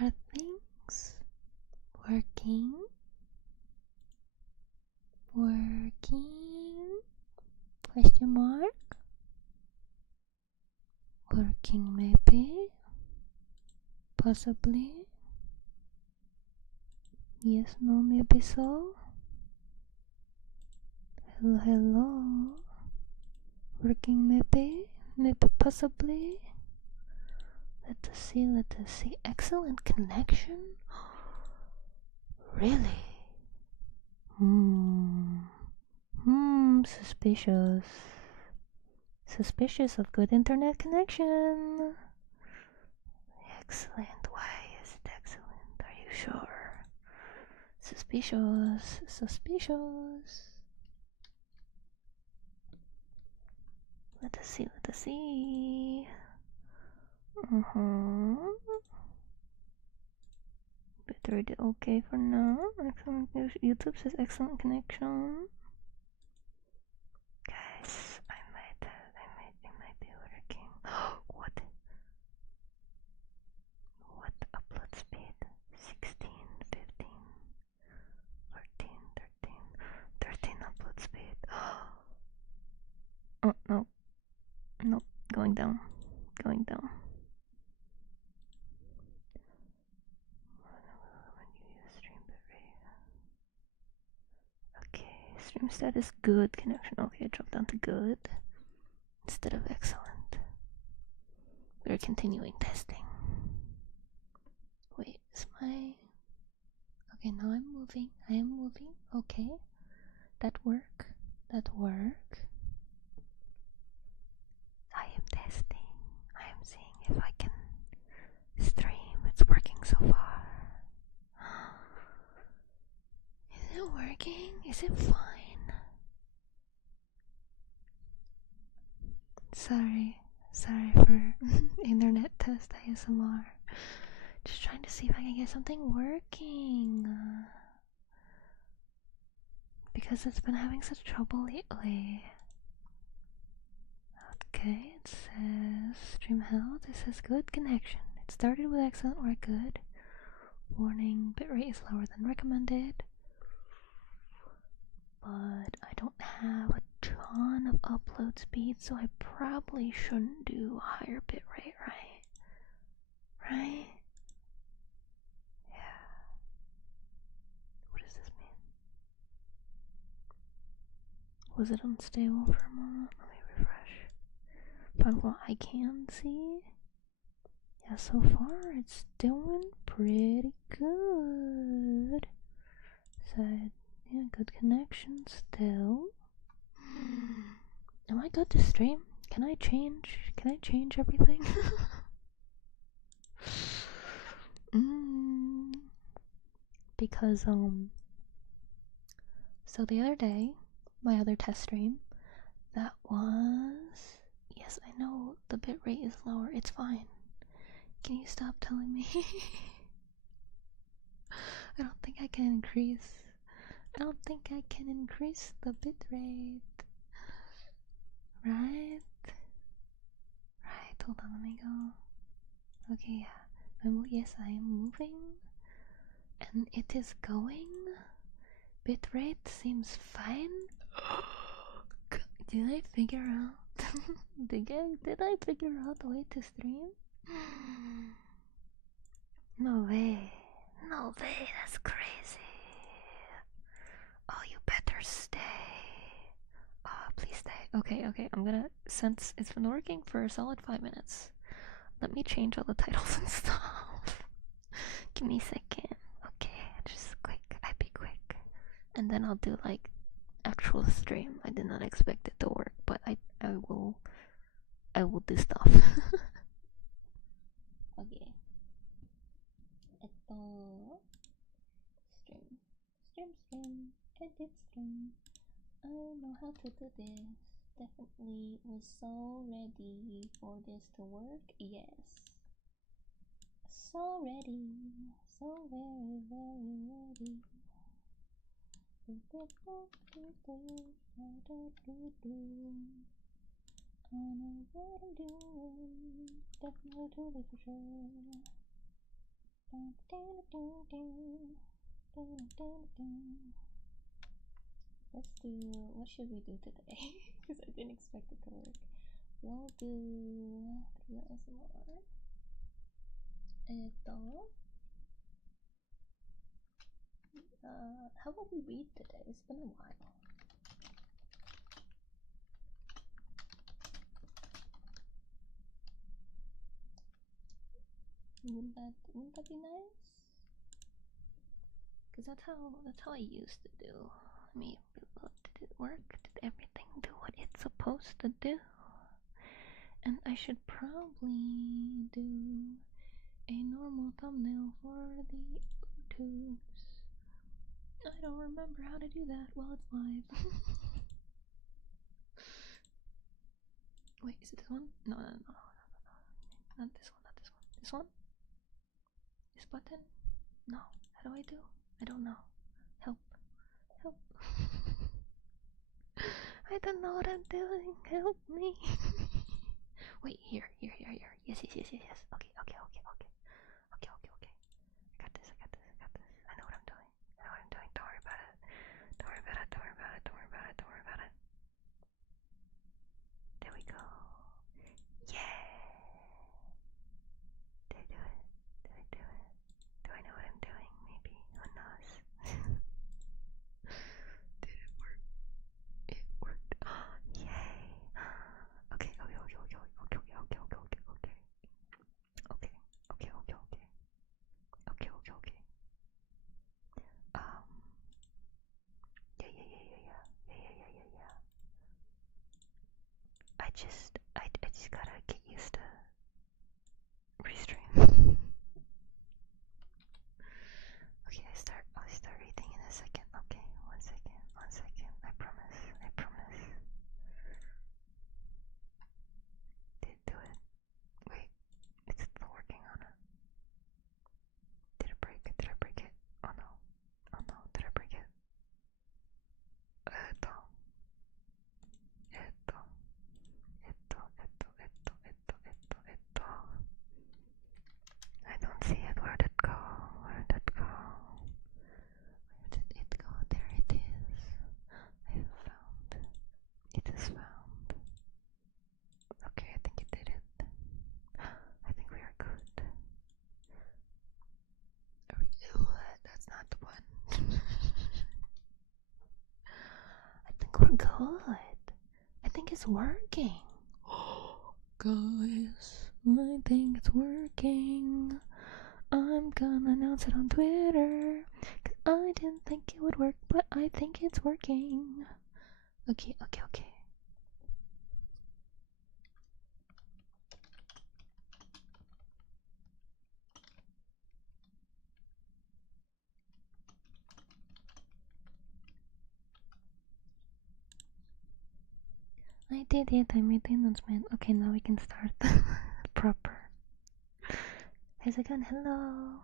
Are things working? Working? Question mark? Working maybe? Possibly? Yes, no, maybe so? Hello, hello? Working maybe? Maybe possibly? Let us see, let us see. Excellent connection? Really? Suspicious. Suspicious of good internet connection. Excellent. Why is it excellent? Are you sure? Suspicious. Suspicious. Let us see, let us see. Bitrate okay for now. Excellent. YouTube says excellent connection. Guys, it might be working. What? What upload speed? 16, 15, 14, 13, 13 upload speed. Oh no. Nope. Going down. Going down. Okay, stream status good connection. Okay, I dropped down to good instead of excellent. We're continuing testing. Wait, is my... Okay, now I'm moving. I am moving. Okay. That work. That work. I am testing. I am seeing if I can stream. It's working so far. Is it working? Is it fine? Sorry for internet test ASMR. Just trying to see if I can get something working. Because it's been having such trouble lately. Okay, it says stream held. It says good connection. It started with excellent or good. Warning, bitrate is lower than recommended. But I don't have a ton of upload speed, so I probably shouldn't do a higher bitrate, right? Right? Yeah. What does this mean? Was it unstable for a moment? Let me refresh. From what I can see, yeah, so far it's doing pretty good. So, yeah, good connection still. Am I good to stream? Can I change everything? Because, so the other day, my other test stream, that was... Yes, I know the bitrate is lower. It's fine. Can you stop telling me? I don't think I can increase. I don't think I can increase the bitrate. Right? Right, hold on, let me go. Okay, yeah. Yes, I am moving. And it is going. Bitrate seems fine. Did I figure out? did I figure out the way to stream? No way. No way, that's crazy. Oh, you better stay. Oh, please stay. Okay, I'm gonna, since it's been working for a solid 5 minutes, let me change all the titles and stuff. Give me a second. Okay, just quick. I be quick. And then I'll do like actual stream. I did not expect it to work, but I will do stuff. Okay. Stream, edit stream. I know how to do this. Definitely was so ready for this to work. Yes. So ready. So very, very ready. I know what I'm doing. Definitely, totally for sure. Let's do. What should we do today? Because I didn't expect it to work. We'll do 3 ASMR. How about we read today? It's been a while. Wouldn't that be nice? Because that's how I used to do. I mean, did it work? Did everything do what it's supposed to do? And I should probably do a normal thumbnail for the YouTubes. I don't remember how to do that while it's live. Wait, is it this one? No. Not this one, not this one. This one? This button? No. How do I do? I don't know. Help. I don't know what I'm doing. Help me. Wait, here. Yes. Okay. I got this. I know what I'm doing. Don't worry about it. There we go. Yeah. Did I do it? Do I know what I'm doing? Maybe. Who knows? Did it work? It worked. Yay. Okay. Yeah. I just gotta get used to Restream. Okay, I'll start reading in a second. Okay, one second. I promise. Did it do it? Wait, it's still working on it. Did it break? Oh no, did I break it? Eto. I don't see it. Where'd it go? Where did it go? There it is. It is found. Okay, I think it did it. I think we are good. That's not the one. I think we're good. I think it's working. Guys, I think it's working. I'm gonna announce it on Twitter. 'Cause I didn't think it would work, but I think it's working. Okay. I did it. I made the announcement. Okay, now we can start proper. Hey, second, hello.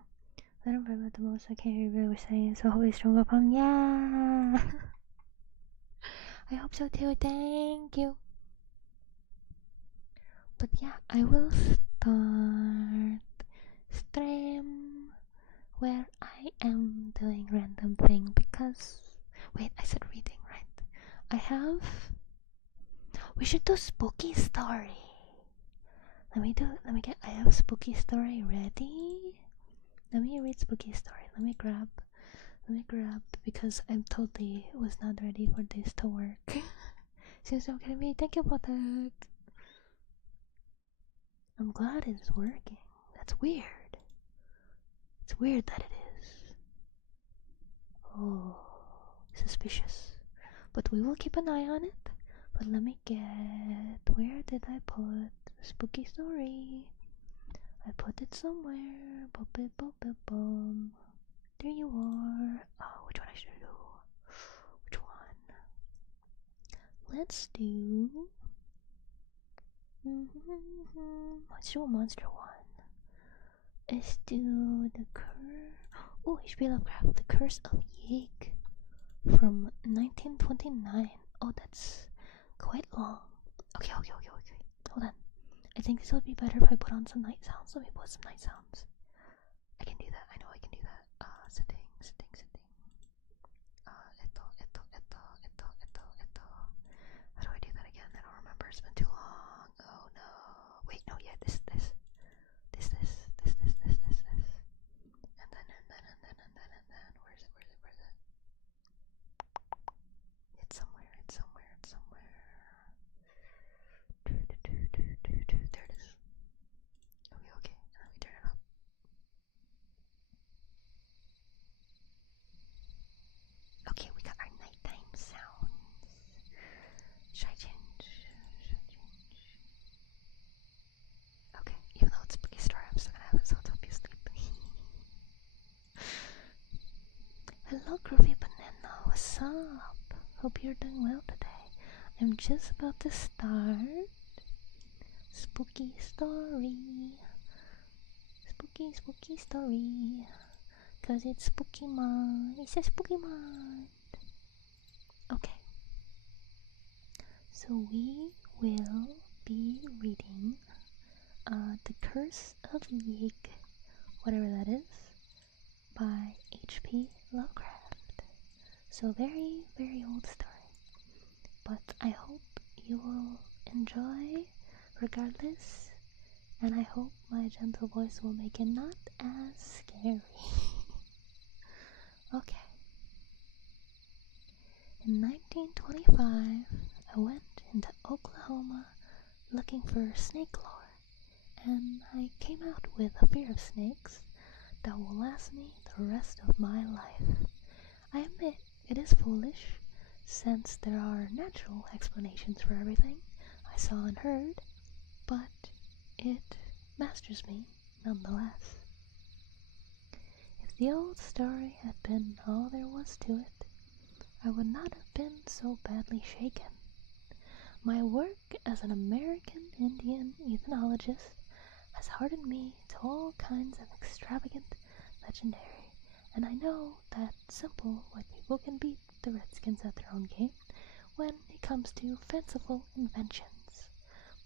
I don't remember the most. I can't hear what we're saying. So hopefully strong up on. Yeah. I hope so too. Thank you. But yeah, I will start stream where I am doing random thing because wait, I said reading, right? We should do spooky story. I have a spooky story ready. Let me read spooky story. Let me grab because I totally was not ready for this to work. Seems okay to me. Thank you for that. I'm glad it's working. That's weird. It's weird that it is. Oh, suspicious. But we will keep an eye on it. But let me get... Where did I put spooky story? I put it somewhere. Boom. There you are. Oh, which one I should do? Which one? Let's do... Let's do a monster one. Let's do the Oh, HP Lovecraft, The Curse of Yeek from 1929. Oh, that's quite long. Okay. Hold on. I think this would be better if I put on some night sounds. Let me put some night sounds. I can do that. I know I can do that. Setting. How do I do that again? I don't remember. It's been too long. Oh no. Wait, no, yeah, this. And then. Where is it? It's somewhere. There it is. Okay. Let me turn it up. Okay, we got our nighttime sounds. Should I change? Okay, even though it's pretty story, I'm still gonna have it so it's help you sleep. Hello, Groovy Banana. What's up? Hope you're doing well today. I'm just about to start spooky story. Spooky story. Cause it's spooky month. It's a spooky month. Okay. So we will be reading The Curse of Yeek, whatever that is, by H.P. Lovecraft. So very, very old story. But I hope you will enjoy regardless, and I hope my gentle voice will make it not as scary. Okay. In 1925, I went into Oklahoma looking for snake lore, and I came out with a fear of snakes that will last me the rest of my life. I admit it is foolish, since there are natural explanations for everything I saw and heard, but it masters me nonetheless. If the old story had been all there was to it, I would not have been so badly shaken. My work as an American Indian ethnologist has hardened me to all kinds of extravagant legendary, and I know that simple white people can beat the Redskins at their own game when it comes to fanciful inventions.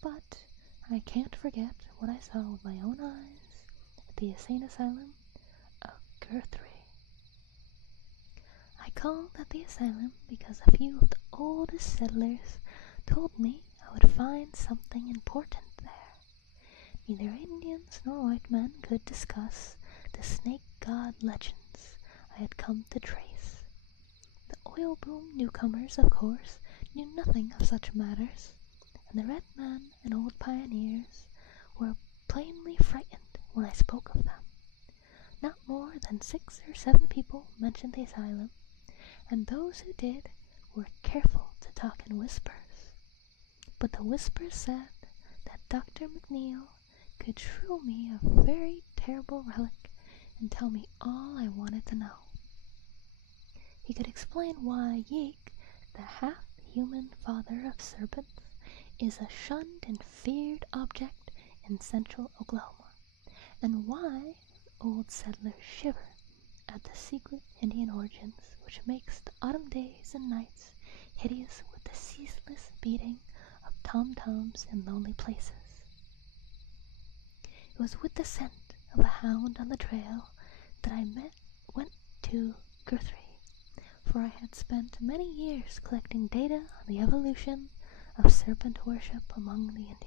But I can't forget what I saw with my own eyes at the insane asylum of Guthrie. I called at the asylum because a few of the oldest settlers told me I would find something important there. Neither Indians nor white men could discuss the snake god legends I had come to trace. The oil boom newcomers, of course, knew nothing of such matters, and the red men and old pioneers were plainly frightened when I spoke of them. Not more than 6 or 7 people mentioned the asylum, and those who did were careful to talk in whispers. But the whispers said that Dr. McNeil could shrew me a very terrible relic and tell me all I wanted to know. He could explain why Yeek, the half-human father of serpents, is a shunned and feared object in central Oklahoma, and why old settlers shiver at the secret Indian origins which makes the autumn days and nights hideous with the ceaseless beating of tom-toms in lonely places. It was with the scent of a hound on the trail that I went to Guthrie, for I had spent many years collecting data on the evolution of serpent worship among the Indians.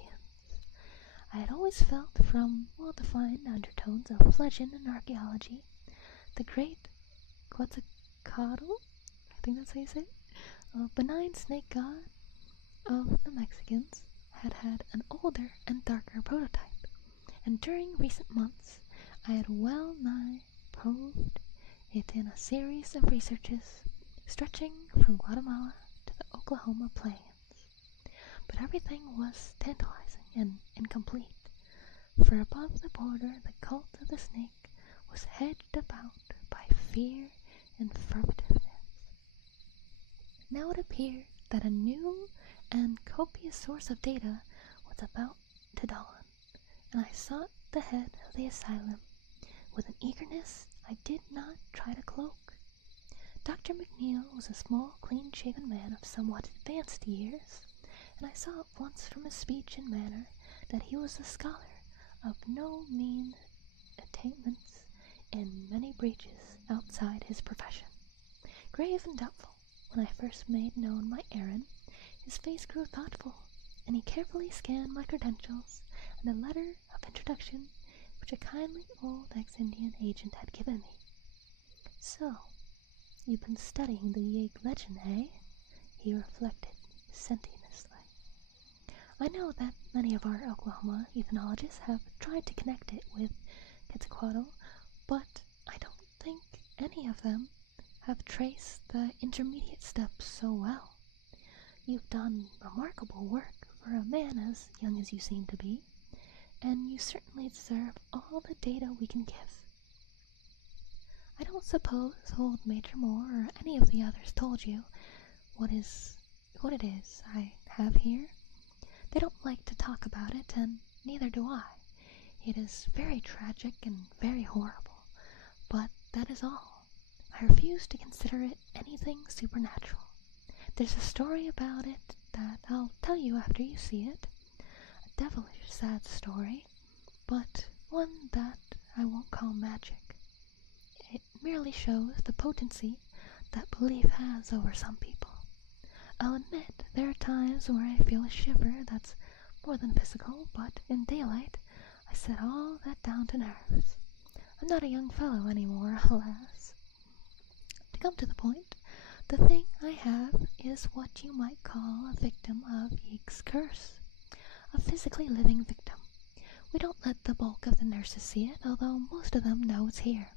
I had always felt, from well-defined undertones of legend and archaeology, the great Quetzalcoatl, I think that's how you say it, a benign snake god of the Mexicans, had an older and darker prototype, and during recent months I had well nigh probed it in a series of researches stretching from Guatemala to the Oklahoma plains. But everything was tantalizing and incomplete, for above the border the cult of the snake was hedged about by fear and furtiveness. Now it appeared that a new and copious source of data was about to dawn, and I sought the head of the asylum with an eagerness I did not try to cloak. Dr. McNeil was a small, clean-shaven man of somewhat advanced years, and I saw at once from his speech and manner that he was a scholar of no mean attainments in many breaches outside his profession. Grave and doubtful, when I first made known my errand, his face grew thoughtful, and he carefully scanned my credentials and the letter of introduction which a kindly old ex-Indian agent had given me. "So, you've been studying the Yig legend, eh?" he reflected sententiously. "I know that many of our Oklahoma ethnologists have tried to connect it with Quetzalcoatl, but I don't think any of them have traced the intermediate steps so well. You've done remarkable work for a man as young as you seem to be, and you certainly deserve all the data we can give. I don't suppose old Major Moore or any of the others told you what it is I have here? They don't like to talk about it, and neither do I. It is very tragic and very horrible, but that is all. I refuse to consider it anything supernatural. There's a story about it that I'll tell you after you see it. A devilish sad story, but one that I won't call magic. It merely shows the potency that belief has over some people. I'll admit there are times where I feel a shiver that's more than physical, but in daylight I set all that down to nerves. I'm not a young fellow anymore, alas. To come to the point, the thing I have is what you might call a victim of Yig's curse. A physically living victim. We don't let the bulk of the nurses see it, although most of them know it's here.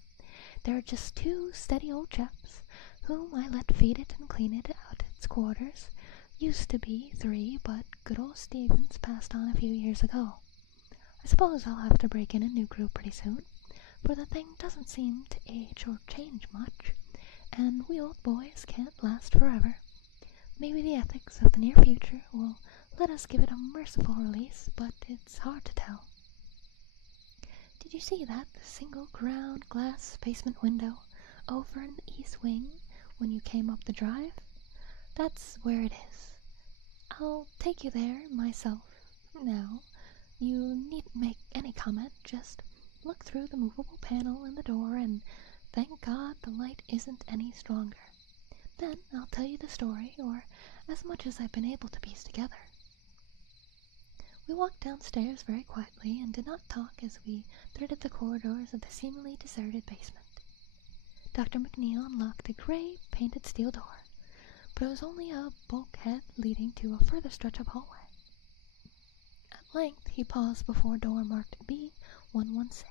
There are just two steady old chaps, whom I let feed it and clean it out its quarters. Used to be 3, but good old Stevens passed on a few years ago. I suppose I'll have to break in a new group pretty soon, for the thing doesn't seem to age or change much, and we old boys can't last forever. Maybe the ethics of the near future will let us give it a merciful release, but it's hard to tell. Did you see that single ground glass basement window over in the east wing when you came up the drive? That's where it is. I'll take you there myself now. You needn't make any comment, just look through the movable panel in the door and thank God the light isn't any stronger. Then I'll tell you the story, or as much as I've been able to piece together. We walked downstairs very quietly and did not talk as we threaded the corridors of the seemingly deserted basement. Dr. McNeil unlocked a gray painted steel door, but it was only a bulkhead leading to a further stretch of hallway. At length he paused before a door marked B116,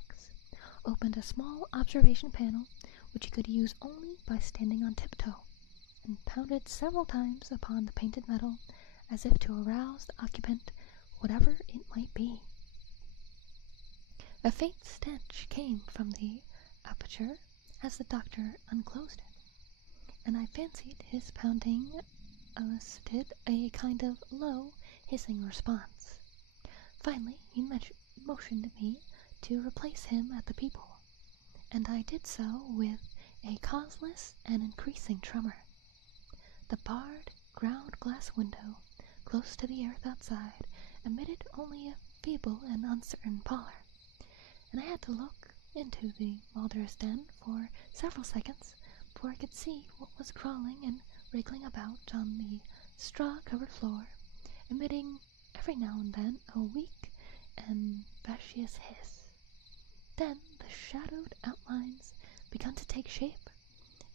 opened a small observation panel which he could use only by standing on tiptoe, and pounded several times upon the painted metal as if to arouse the occupant, whatever it might be. A faint stench came from the aperture as the doctor unclosed it, and I fancied his pounding elicited a kind of low, hissing response. Finally, he motioned me to replace him at the peephole, and I did so with a causeless and increasing tremor. The barred ground glass window, close to the earth outside, emitted only a feeble and uncertain pallor, and I had to look into the Mulder's den for several seconds before I could see what was crawling and wriggling about on the straw-covered floor, emitting every now and then a weak and gaseous hiss. Then the shadowed outlines began to take shape,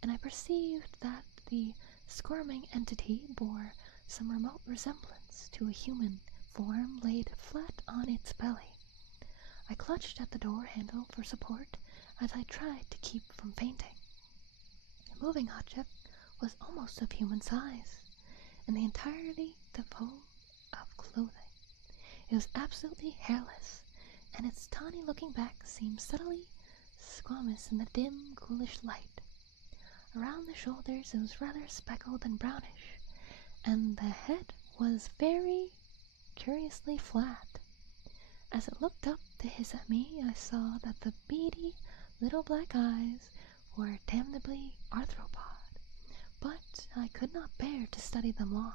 and I perceived that the squirming entity bore some remote resemblance to a human form laid flat on its belly. I clutched at the door handle for support as I tried to keep from fainting. The moving object was almost of human size, and the entirety devoid of clothing. It was absolutely hairless, and its tawny-looking back seemed subtly squamous in the dim, ghoulish light. Around the shoulders it was rather speckled and brownish, and the head was very curiously flat. As it looked up to hiss at me, I saw that the beady little black eyes were damnably arthropod, but I could not bear to study them long.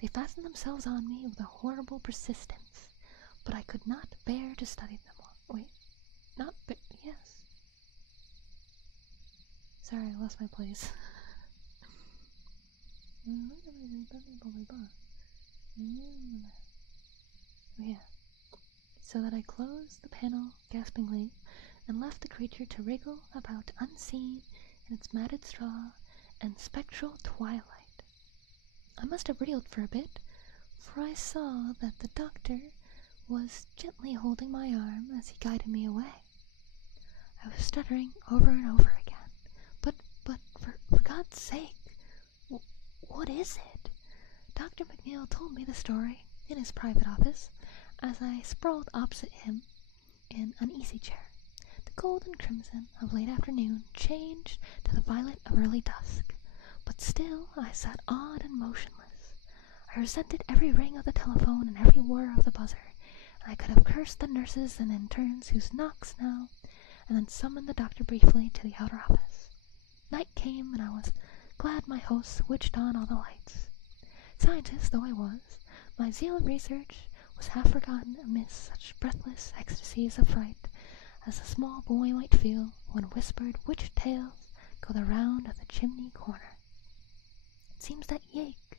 They fastened themselves on me with a horrible persistence, but I could not bear to study them long. Wait, not bear, yes. Sorry, I lost my place. Oh yeah. So that I closed the panel gaspingly and left the creature to wriggle about unseen in its matted straw and spectral twilight. I must have reeled for a bit, for I saw that the doctor was gently holding my arm as he guided me away. I was stuttering over and over again. But for God's sake, what is it? Dr. McNeil told me the story in his private office as I sprawled opposite him in an easy chair. The gold and crimson of late afternoon changed to the violet of early dusk, but still I sat awed and motionless. I resented every ring of the telephone and every whir of the buzzer, and I could have cursed the nurses and interns whose knocks now, and then summoned the doctor briefly to the outer office. Night came, and I was glad my host switched on all the lights. Scientist though I was, my zeal of research was half forgotten amidst such breathless ecstasies of fright as a small boy might feel when whispered witch tales go the round of the chimney corner. It seems that Yake,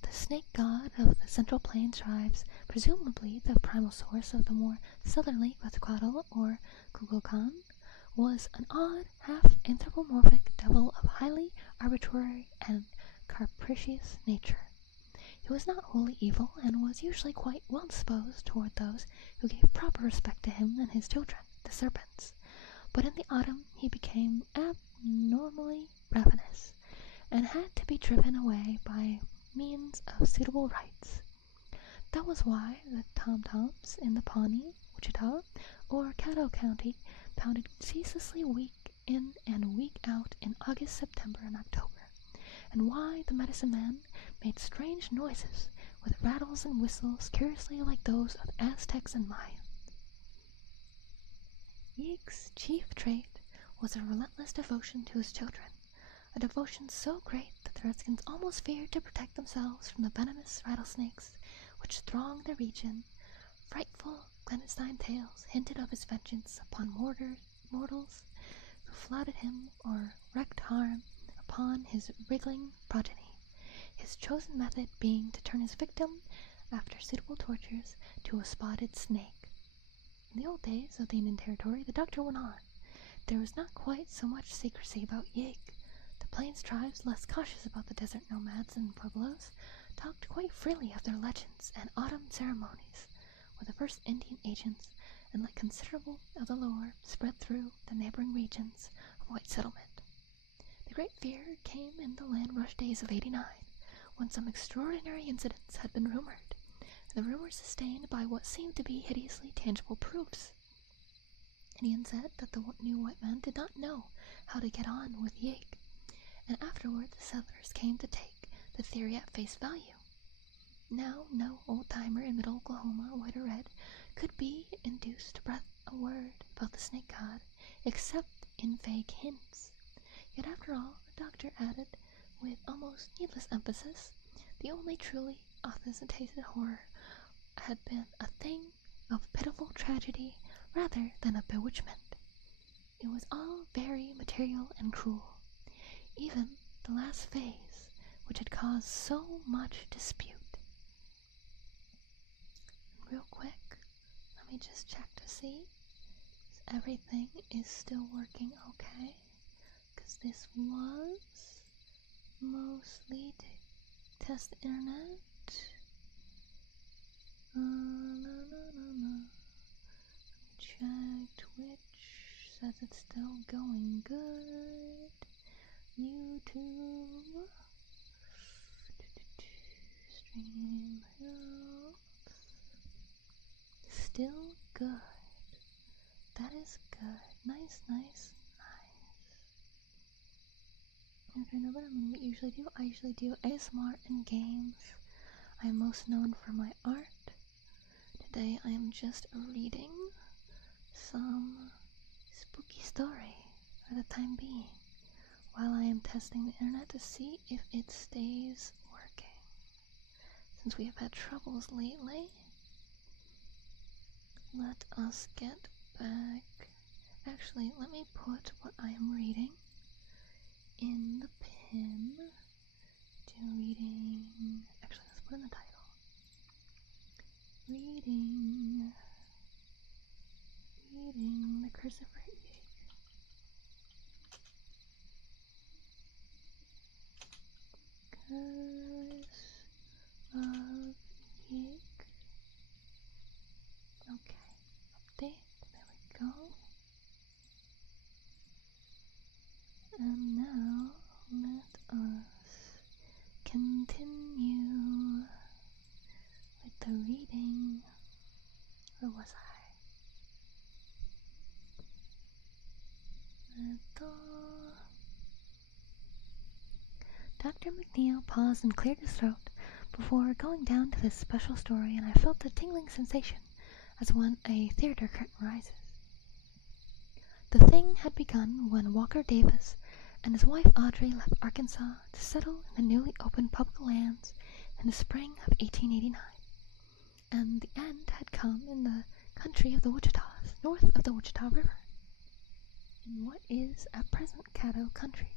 the snake god of the Central Plains tribes, presumably the primal source of the more southerly Quetzalcoatl or Kukulkan, was an odd, half-anthropomorphic devil of highly arbitrary and capricious nature. He was not wholly evil, and was usually quite well disposed toward those who gave proper respect to him and his children, the serpents. But in the autumn he became abnormally ravenous, and had to be driven away by means of suitable rites. That was why the tom-toms in the Pawnee, Wichita, or Caddo County pounded ceaselessly week in and week out in August, September, and October, and why the medicine man made strange noises with rattles and whistles curiously like those of Aztecs and Mayans. Yeek's chief trait was a relentless devotion to his children, a devotion so great that the Redskins almost feared to protect themselves from the venomous rattlesnakes which thronged the region. Frightful clandestine tales hinted of his vengeance upon mortals who flouted him or wreaked harm upon his wriggling progeny, his chosen method being to turn his victim, after suitable tortures, to a spotted snake. In the old days of the Indian Territory, the doctor went on, there was not quite so much secrecy about Yake. The plains tribes, less cautious about the desert nomads and pueblos, talked quite freely of their legends and autumn ceremonies with the first Indian agents, and let considerable of the lore spread through the neighboring regions of white settlement. The great fear came in the land rush days of '89, when some extraordinary incidents had been rumored, and the rumors sustained by what seemed to be hideously tangible proofs. Indians said that the new white men did not know how to get on with Yake, and afterward the settlers came to take the theory at face value. Now no old-timer in middle Oklahoma, white or red, could be induced to breath a word about the snake god, except in vague hints. Yet after all, the doctor added, with almost needless emphasis, the only truly authenticated horror had been a thing of pitiful tragedy rather than of bewitchment. It was all very material and cruel, even the last phase, which had caused so much dispute. Real quick, let me just check to see if everything is still working okay, because this was mostly to test the internet. Check Twitch, says it's still going good. YouTube, stream help, still good. That is good. Nice. Okay, now what I'm gonna usually do, I usually do ASMR and games. I am most known for my art. Today I am just reading some spooky story for the time being, while I am testing the internet to see if it stays working. Since we have had troubles lately, let us get back. Actually, let me put what I am reading in the pin to reading. Actually, let's put in the title. Reading the Curse of Yig. Curse of Yig. Okay, update. There we go. And now let us continue with the reading. Where was I? Dr. McNeil paused and cleared his throat before going down to this special story, and I felt a tingling sensation as when a theater curtain rises. The thing had begun when Walker Davis and his wife Audrey left Arkansas to settle in the newly opened public lands in the spring of 1889, and the end had come in the country of the Wichitas, north of the Wichita River, in what is at present Caddo Country.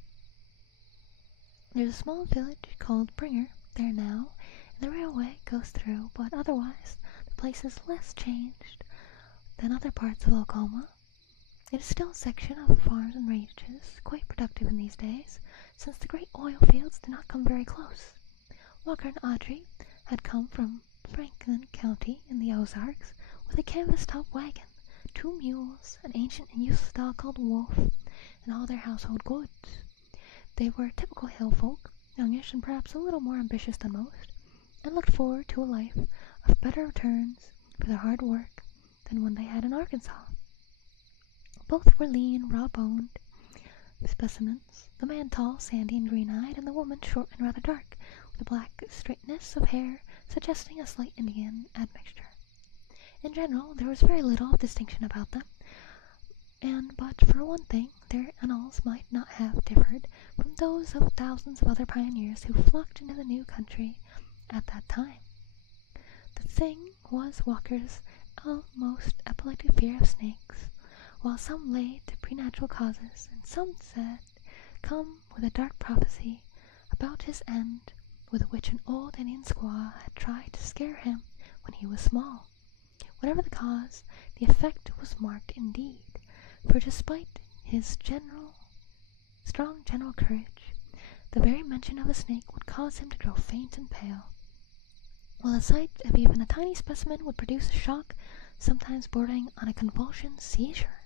There's a small village called Bringer there now, and the railway goes through, but otherwise the place is less changed than other parts of Oklahoma. It is still a section of farms and ranches, quite productive in these days, since the great oil fields do not come very close. Walker and Audrey had come from Franklin County in the Ozarks with a canvas-top wagon, 2 mules, an ancient and useless dog called Wolf, and all their household goods. They were typical hill folk, youngish and perhaps a little more ambitious than most, and looked forward to a life of better returns for their hard work than one they had in Arkansas. Both were lean, raw-boned specimens, the man tall, sandy, and green-eyed, and the woman short and rather dark, with a black straightness of hair suggesting a slight Indian admixture. In general, there was very little of distinction about them, but for one thing, their annals might not have differed from those of thousands of other pioneers who flocked into the new country at that time. The thing was Walker's almost epileptic fear of snakes, while some laid to preternatural causes, and some said come with a dark prophecy about his end with which an old Indian squaw had tried to scare him when he was small. Whatever the cause, the effect was marked indeed, for despite his strong general courage, the very mention of a snake would cause him to grow faint and pale, while the sight of even a tiny specimen would produce a shock, sometimes bordering on a convulsion seizure.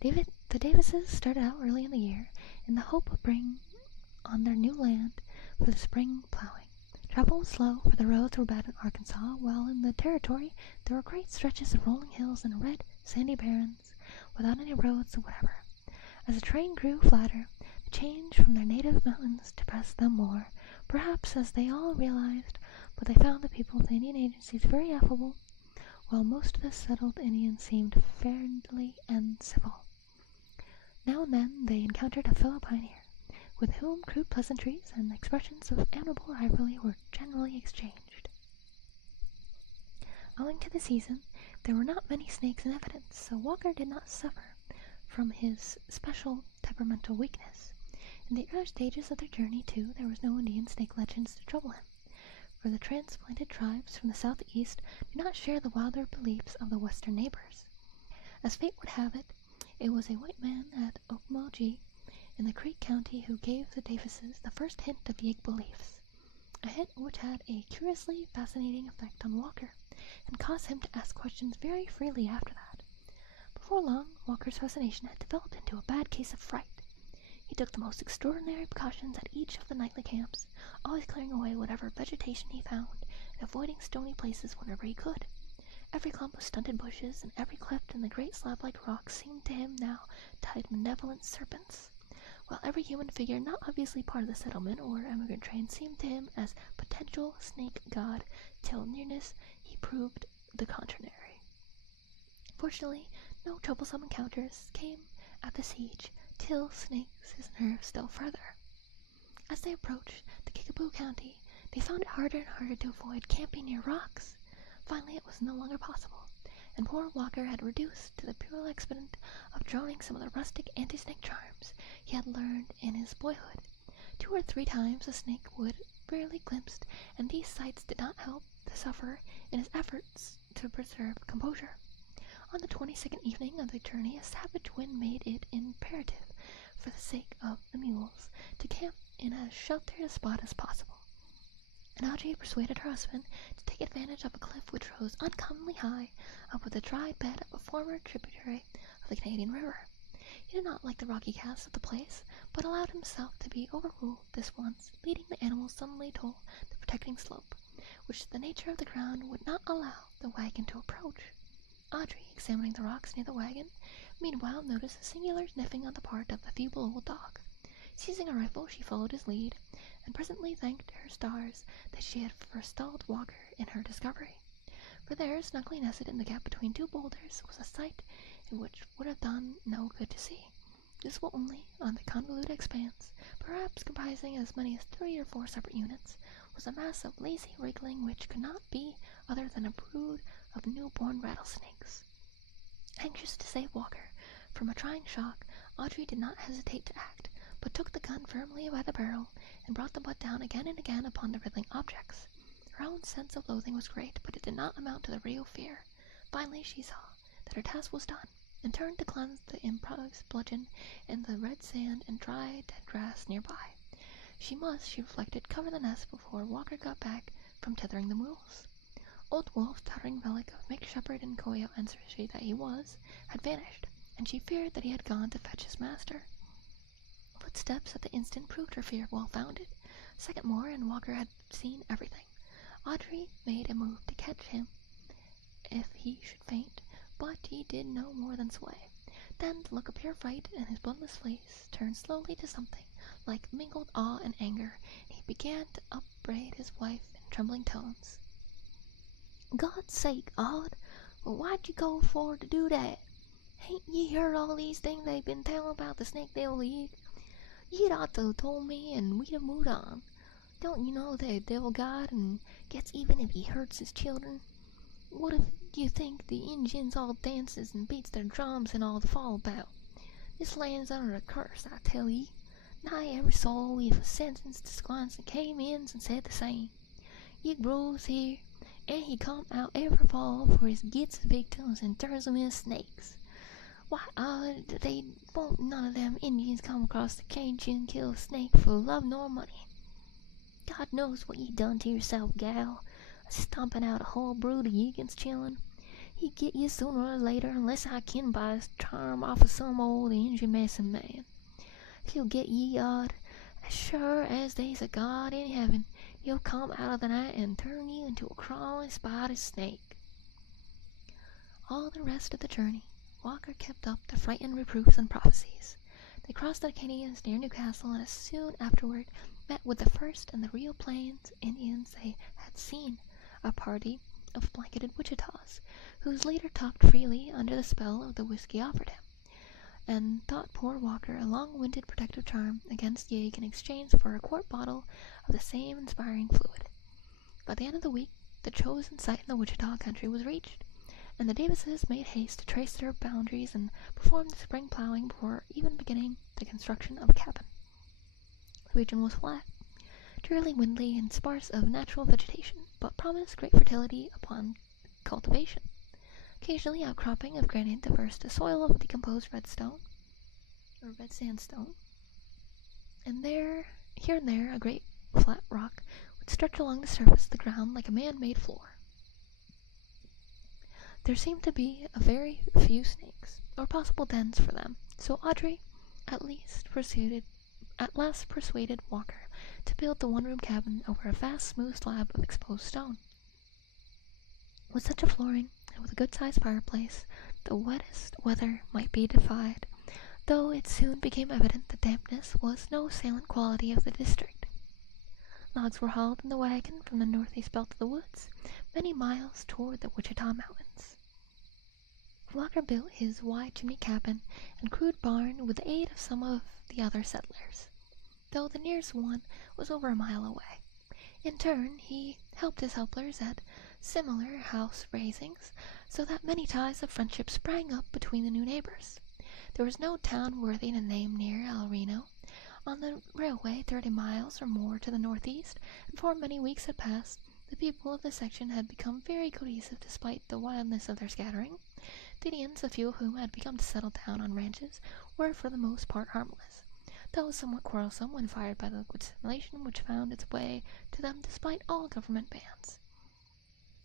The Davises started out early in the year in the hope of bringing on their new land for the spring plowing. Travel was slow, for the roads were bad in Arkansas, while in the territory there were great stretches of rolling hills and red, sandy barrens, without any roads whatever. As the terrain grew flatter, the change from their native mountains depressed them more, perhaps as they all realized, but they found the people of the Indian agencies very affable, while most of the settled Indians seemed friendly and civil. Now and then they encountered a fellow pioneer, with whom crude pleasantries and expressions of amiable rivalry were generally exchanged. Owing to the season, there were not many snakes in evidence, so Walker did not suffer from his special temperamental weakness. In the early stages of their journey, too, there was no Indian snake legends to trouble him, for the transplanted tribes from the southeast do not share the wilder beliefs of the western neighbors. As fate would have it, it was a white man at Okmulgee in the Creek County who gave the Davises the first hint of Yig beliefs, a hint which had a curiously fascinating effect on Walker, and caused him to ask questions very freely after that. Before long, Walker's fascination had developed into a bad case of fright. He took the most extraordinary precautions at each of the nightly camps, always clearing away whatever vegetation he found, and avoiding stony places whenever he could. Every clump of stunted bushes and every cleft in the great slab-like rocks seemed to him now to hide malevolent serpents, while every human figure not obviously part of the settlement or emigrant train seemed to him as potential snake god, till nearness he proved the contrary. Fortunately, no troublesome encounters came at the siege, till snakes his nerves still further. As they approached the Kickapoo County, they found it harder and harder to avoid camping near rocks. Finally, it was no longer possible, and poor Walker had reduced to the pure expedient of drawing some of the rustic anti-snake charms he had learned in his boyhood. 2 or 3 times the snake would barely glimpsed, and these sights did not help the sufferer in his efforts to preserve composure. On the 22nd evening of the journey, a savage wind made it imperative, for the sake of the mules, to camp in as sheltered a spot as possible. And Audrey persuaded her husband to take advantage of a cliff which rose uncommonly high above the dry bed of a former tributary of the Canadian River. He did not like the rocky cast of the place, but allowed himself to be overruled this once, leading the animals suddenly toward the protecting slope, which the nature of the ground would not allow the wagon to approach. Audrey, examining the rocks near the wagon, meanwhile noticed a singular sniffing on the part of the feeble old dog. Seizing a rifle, she followed his lead, and presently thanked her stars that she had forestalled Walker in her discovery. For there, snugly nested in the gap between 2 boulders, was a sight in which would have done no good to see. Visible only on the convoluted expanse, perhaps comprising as many as 3 or 4 separate units, was a mass of lazy wriggling which could not be other than a brood of newborn rattlesnakes. Anxious to save Walker from a trying shock, Audrey did not hesitate to act, but took the gun firmly by the barrel and brought the butt down again and again upon the wriggling objects. Her own sense of loathing was great, but it did not amount to the real fear. Finally she saw that her task was done, and turned to cleanse the improvised bludgeon in the red sand and dry dead grass nearby. She must, she reflected, cover the nest before Walker got back from tethering the mules. Old Wolf, tottering relic of Mick Shepherd and coyote ancestry that he was, had vanished, and she feared that he had gone to fetch his master. Footsteps at the instant proved her fear well-founded. A second more, and Walker had seen everything. Audrey made a move to catch him if he should faint, but he did no more than sway. Then the look of pure fright in his bloodless face turned slowly to something like mingled awe and anger, and he began to upbraid his wife in trembling tones. "God's sake, Odd, well, why'd you go for to do that? Hain't ye heard all these things they've been tellin' about the Snaketail League? You'd ought to have told me, and we'd have moved on. Don't you know the devil God and gets even if he hurts his children? What if you think the Injuns all dances and beats their drums and all the fall about? This land's under a curse, I tell ye. Nigh every soul we've sentenced to squanson came in and said the same. You grows here, and he come out every fall for his gets victims and turns them into snakes. Why, they won't none of them Indians come across the Cajun and kill a snake for love nor money. God knows what ye done to yourself, gal, stomping out a whole brood of Yegans chillin'. He'd get you sooner or later unless I can buy his charm off of some old Injun medicine man. He'll get ye, Odd, as sure as they's a God in heaven. He'll come out of the night and turn you into a crawling spotted snake." All the rest of the journey, Walker kept up the frightened reproofs and prophecies. They crossed the Acadians near Newcastle, and as soon afterward met with the first and the real Plains Indians they had seen, a party of blanketed Wichitas, whose leader talked freely under the spell of the whiskey offered him, and thought poor Walker a long-winded protective charm against Yeg in exchange for a quart bottle of the same inspiring fluid. By the end of the week, the chosen site in the Wichita country was reached, and the Davises made haste to trace their boundaries and perform the spring plowing before even beginning the construction of a cabin. The region was flat, drearily windly, and sparse of natural vegetation, but promised great fertility upon cultivation. Occasionally outcropping of granite diversed the soil of decomposed red sandstone, and here and there a great flat rock would stretch along the surface of the ground like a man-made floor. There seemed to be a very few snakes, or possible dens for them, so Audrey at last persuaded Walker to build the one-room cabin over a vast smooth slab of exposed stone. With such a flooring, and with a good-sized fireplace, the wettest weather might be defied, though it soon became evident that dampness was no salient quality of the district. Logs were hauled in the wagon from the northeast belt of the woods, many miles toward the Wichita Mountains. Walker built his wide chimney cabin and crude barn with the aid of some of the other settlers, though the nearest one was over a mile away. In turn, he helped his helpers at similar house raisings, so that many ties of friendship sprang up between the new neighbors. There was no town worthy the name near El Reno, on the railway 30 miles or more to the northeast, and for many weeks had passed, the people of the section had become very cohesive despite the wildness of their scattering. The Indians, a few of whom had begun to settle down on ranches, were for the most part harmless, though somewhat quarrelsome when fired by the liquid simulation which found its way to them despite all government bans.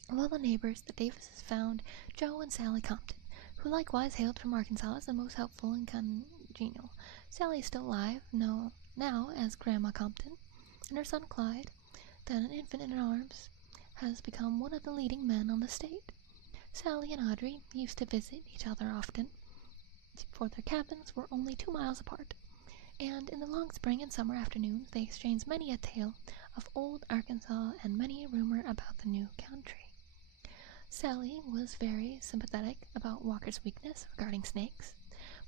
Of all the neighbors, the Davises found Joe and Sally Compton, who likewise hailed from Arkansas as the most helpful and congenial. Sally is still alive, now as Grandma Compton, and her son Clyde, then an infant in her arms, has become one of the leading men on the state. Sally and Audrey used to visit each other often, for their cabins were only 2 miles apart, and in the long spring and summer afternoons they exchanged many a tale of old Arkansas and many a rumor about the new country. Sally was very sympathetic about Walker's weakness regarding snakes,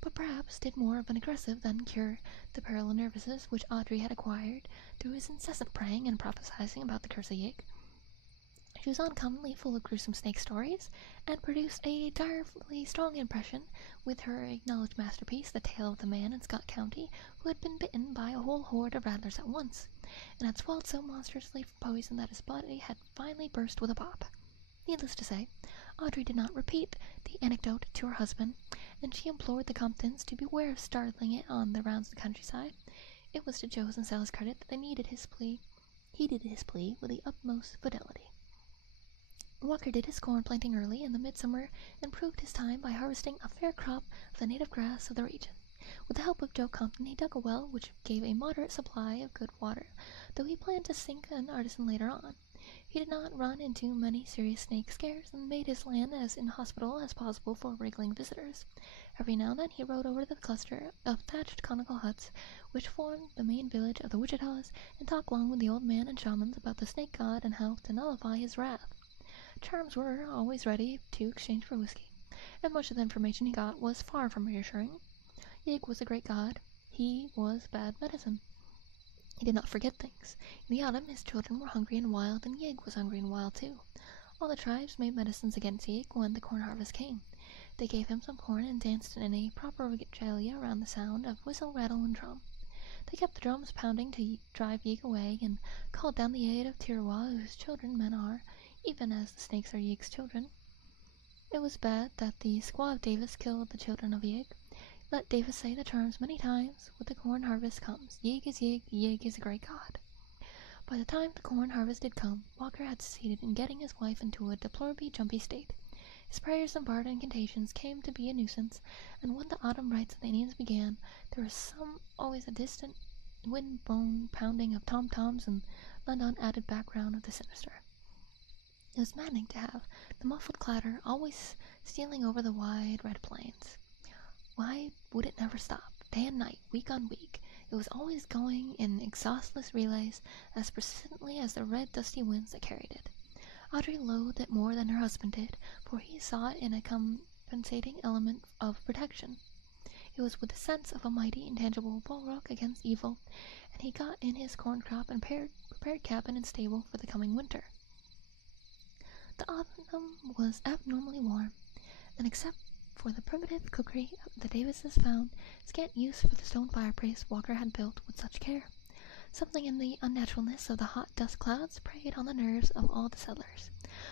but perhaps did more of an aggressive than cure the perilous nervousness which Audrey had acquired through his incessant praying and prophesying about the curse of Yig. She was uncommonly full of gruesome snake stories, and produced a direly strong impression with her acknowledged masterpiece, The Tale of the Man in Scott County who had been bitten by a whole horde of rattlers at once, and had swallowed so monstrously from poison that his body had finally burst with a pop. Needless to say, Audrey did not repeat the anecdote to her husband, and she implored the Comptons to beware of startling it on the rounds of the countryside. It was to Joe's and Sally's credit that they heeded his plea with the utmost fidelity. Walker did his corn planting early in the midsummer, and improved his time by harvesting a fair crop of the native grass of the region. With the help of Joe Compton, he dug a well which gave a moderate supply of good water, though he planned to sink an artisan later on. He did not run into many serious snake scares, and made his land as inhospitable as possible for wriggling visitors. Every now and then he rode over to the cluster of thatched conical huts which formed the main village of the Wichitas, and talked long with the old man and shamans about the snake god and how to nullify his wrath. Charms were always ready to exchange for whiskey, and much of the information he got was far from reassuring. Yig was a great god. He was bad medicine. He did not forget things. In the autumn his children were hungry and wild, and Yig was hungry and wild too. All the tribes made medicines against Yig when the corn harvest came. They gave him some corn and danced in a proper regalia around the sound of whistle, rattle, and drum. They kept the drums pounding to drive Yig away, and called down the aid of Tirawa, whose children men are, even as the snakes are Yig's children. It was bad that the squaw of Davis killed the children of Yig. Let Davis say the charms many times when the corn harvest comes. Yig is Yig, Yig is a great god. By the time the corn harvest did come, Walker had succeeded in getting his wife into a deplorably jumpy state. His prayers and barred incantations came to be a nuisance, and when the autumn rites of the Indians began, there was always a distant, wind-blown pounding of tom-toms and lent on added background of the sinister. It was maddening to have the muffled clatter always stealing over the wide red plains. Why would it never stop? Day and night, week on week, it was always going in exhaustless relays as persistently as the red dusty winds that carried it. Audrey loathed it more than her husband did, for he saw it in a compensating element of protection. It was with the sense of a mighty, intangible bulwark against evil, and he got in his corn crop and prepared cabin and stable for the coming winter. The autumn was abnormally warm, and except for the primitive cookery the Davises found scant use for the stone fireplace Walker had built with such care. Something in the unnaturalness of the hot dust clouds preyed on the nerves of all the settlers,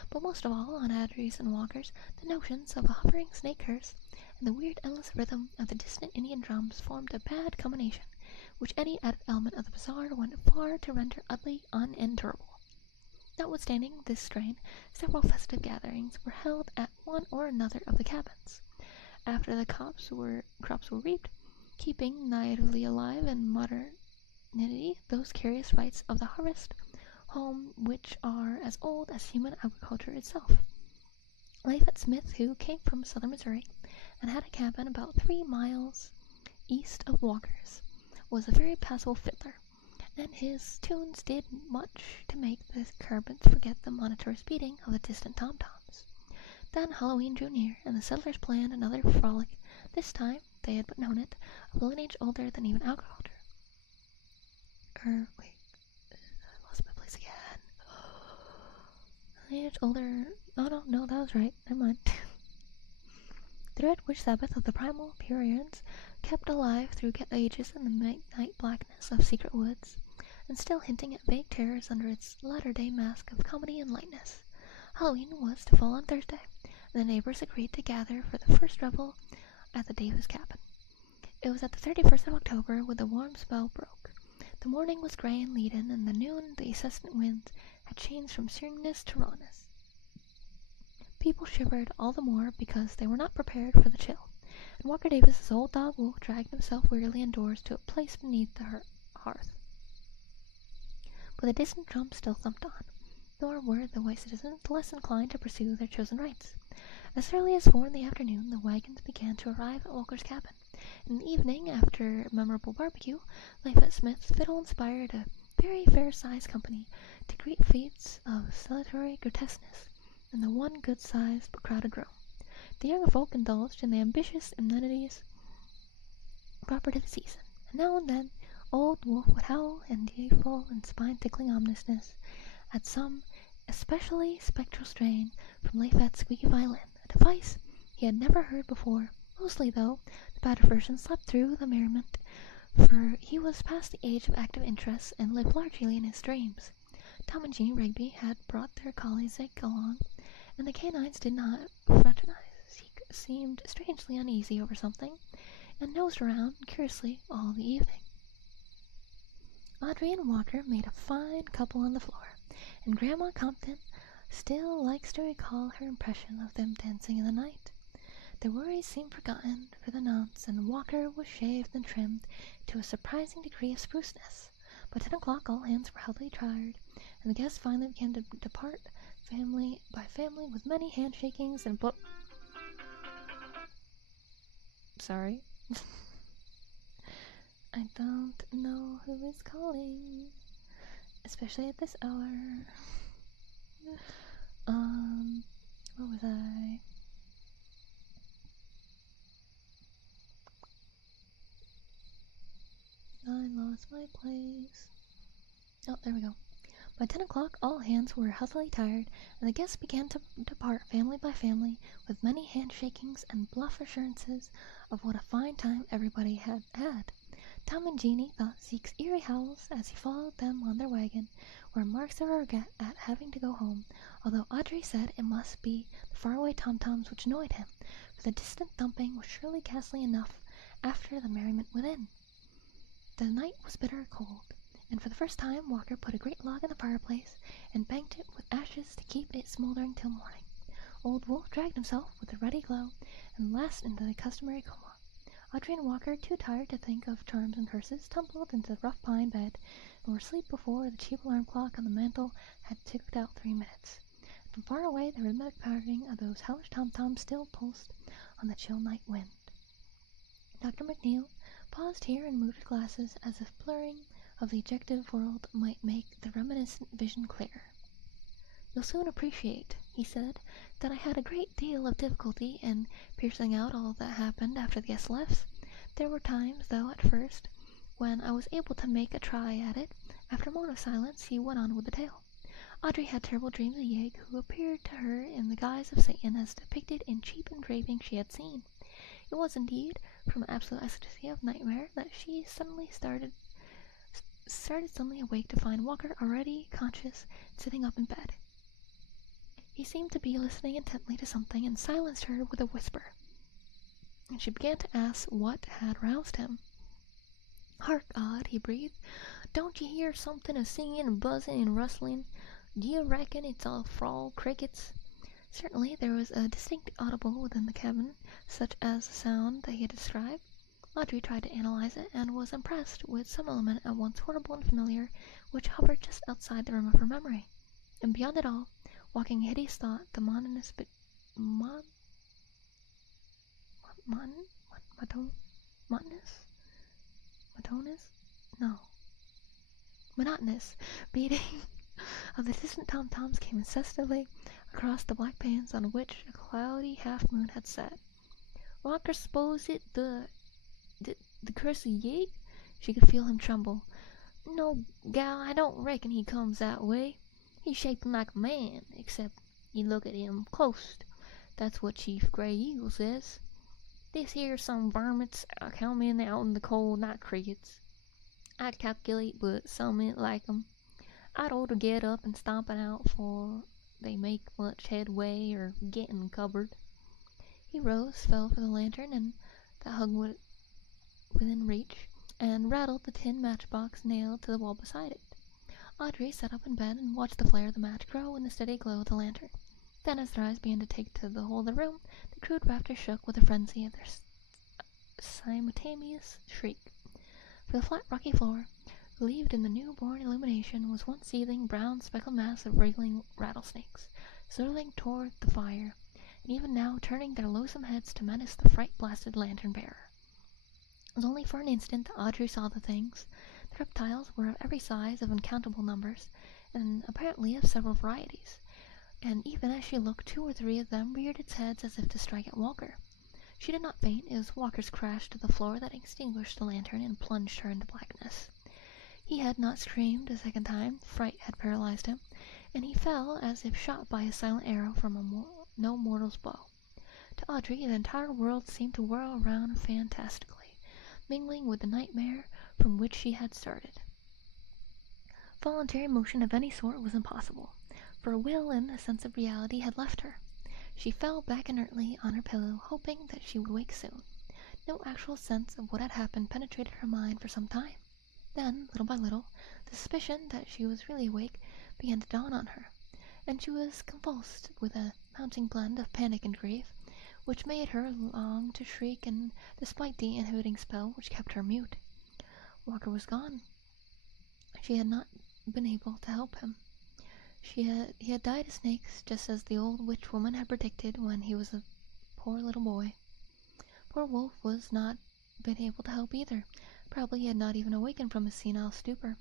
but most of all on Audrey's and Walker's. The notions of a hovering snake curse and the weird endless rhythm of the distant Indian drums formed a bad combination, which any added element of the bizarre went far to render utterly unendurable. Notwithstanding this strain, several festive gatherings were held at one or another of the cabins. After the crops were reaped, keeping naively alive in modernity those curious rites of the harvest home which are as old as human agriculture itself. Life at Smith, who came from southern Missouri and had a cabin about 3 miles east of Walker's, was a very passable fiddler, and his tunes did much to make the Kerbins forget the monotonous beating of the distant tom-toms. Then Halloween drew near, and the settlers planned another frolic. This time, they had but known it, of a lineage older than even agriculture. Wait, I lost my place again. Age older. Oh no, that was right. Never mind. The red witch Sabbath of the primal Purians kept alive through ages in the midnight blackness of secret woods, and still hinting at vague terrors under its latter-day mask of comedy and lightness. Halloween was to fall on Thursday, and the neighbors agreed to gather for the first revel at the Davis cabin. It was at the 31st of October when the warm spell broke. The morning was grey and leaden, and the noon the incessant winds had changed from sereneness to rawness. People shivered all the more because they were not prepared for the chill, and Walker Davis's old dog Wolf dragged himself wearily indoors to a place beneath the hearth. But the distant drum still thumped on, nor were the white citizens less inclined to pursue their chosen rights. As early as 4 in the afternoon, the wagons began to arrive at Walker's cabin. In the evening, after a memorable barbecue, Lafayette Smith's fiddle inspired a very fair-sized company to greet feats of salutary grotesqueness in the one good-sized but crowded room. The younger folk indulged in the ambitious amenities proper to the season, and now and then old Wolf would howl in delightful and spine-tickling ominousness at some especially spectral strain from Lafayette's squeaky violin, a device he had never heard before. Mostly, though, the better version slept through the merriment, for he was past the age of active interest and lived largely in his dreams. Tom and Jeanie Rigby had brought their collie Zeke along, and the canines did not fraternize. Zeke seemed strangely uneasy over something, and nosed around curiously all the evening. Audrey and Walker made a fine couple on the floor, and Grandma Compton still likes to recall her impression of them dancing in the night. Their worries seemed forgotten for the nonce, and Walker was shaved and trimmed to a surprising degree of spruceness. By 10 o'clock all hands were healthily tired, and the guests finally began to depart family by family with many handshakings and Sorry. I don't know who is calling, especially at this hour. Where was I? I lost my place. Oh, there we go. By 10 o'clock, all hands were healthily tired, and the guests began to depart family by family with many handshakings and bluff assurances of what a fine time everybody had had. Tom and Jeanie thought Zeke's eerie howls as he followed them on their wagon were marks of regret at having to go home, although Audrey said it must be the faraway tom-toms which annoyed him, for the distant thumping was surely ghastly enough after the merriment within. The night was bitter cold, and for the first time Walker put a great log in the fireplace and banked it with ashes to keep it smoldering till morning. Old Wolf dragged himself with a ruddy glow and lapsed into the customary coma. Audrey and Walker, too tired to think of charms and curses, tumbled into the rough pine bed and were asleep before the cheap alarm clock on the mantel had ticked out 3 minutes. From far away the rhythmic pounding of those hellish tom-toms still pulsed on the chill night wind. Dr. McNeil paused here and moved his glasses as if blurring of the objective world might make the reminiscent vision clearer. "You'll soon appreciate," he said, "that I had a great deal of difficulty in piercing out all that happened after the guests left. There were times, though, at first, when I was able to make a try at it." After a moment of silence, he went on with the tale. Audrey had terrible dreams of Yeg, who appeared to her in the guise of Satan as depicted in cheap engravings she had seen. It was indeed from absolute ecstasy of nightmare that she started suddenly awake to find Walker already conscious, sitting up in bed. He seemed to be listening intently to something and silenced her with a whisper, and she began to ask what had roused him. "Hark, Odd," he breathed. "Don't you hear something a singing and buzzing and rustling? Do you reckon it's all frog crickets?" Certainly there was a distinct audible within the cabin, such as the sound that he had described. Audrey tried to analyze it, and was impressed with some element at once horrible and familiar which hovered just outside the rim of her memory. And beyond it all, walking a hideous thought, the monotonous beating of the distant tom-toms came incessantly across the black pans on which a cloudy half-moon had set. "Walker s'pose it the curse of Yeg?" She could feel him tremble. "No, gal, I don't reckon he comes that way." He's shaped like a man, except you look at him close. That's what Chief Gray Eagle says. This here's some varmints comin' out in the cold night crickets. I'd calculate, but some ain't like 'em. I'd oughter get up and stomp out 'fore they make much headway or gettin' covered. He rose, felt for the lantern and that hung within reach, and rattled the tin matchbox nailed to the wall beside it. Audrey sat up in bed and watched the flare of the match grow in the steady glow of the lantern. Then, as their eyes began to take to the whole of the room, the crude rafters shook with the frenzy of their simultaneous shriek. For the flat, rocky floor, relieved in the new-born illumination, was one seething, brown, speckled mass of wriggling rattlesnakes, swirling toward the fire, and even now turning their loathsome heads to menace the fright-blasted lantern-bearer. It was only for an instant that Audrey saw the things. The reptiles were of every size, of uncountable numbers, and apparently of several varieties, and even as she looked, 2 or 3 of them reared its heads as if to strike at Walker. She did not faint. It was Walker's crash to the floor that extinguished the lantern and plunged her into blackness. He had not screamed a second time. Fright had paralyzed him, and he fell as if shot by a silent arrow from no mortal's bow. To Audrey, the entire world seemed to whirl around fantastically, mingling with the nightmare from which she had started. Voluntary motion of any sort was impossible, for will and a sense of reality had left her. She fell back inertly on her pillow, hoping that she would wake soon. No actual sense of what had happened penetrated her mind for some time. Then, little by little, the suspicion that she was really awake began to dawn on her, and she was convulsed with a mounting blend of panic and grief, which made her long to shriek, and despite the inhibiting spell which kept her mute. Walker was gone. She had not been able to help him. He had died of snakes, just as the old witch woman had predicted when he was a poor little boy. Poor Wolf was not been able to help either. Probably he had not even awakened from his senile stupor.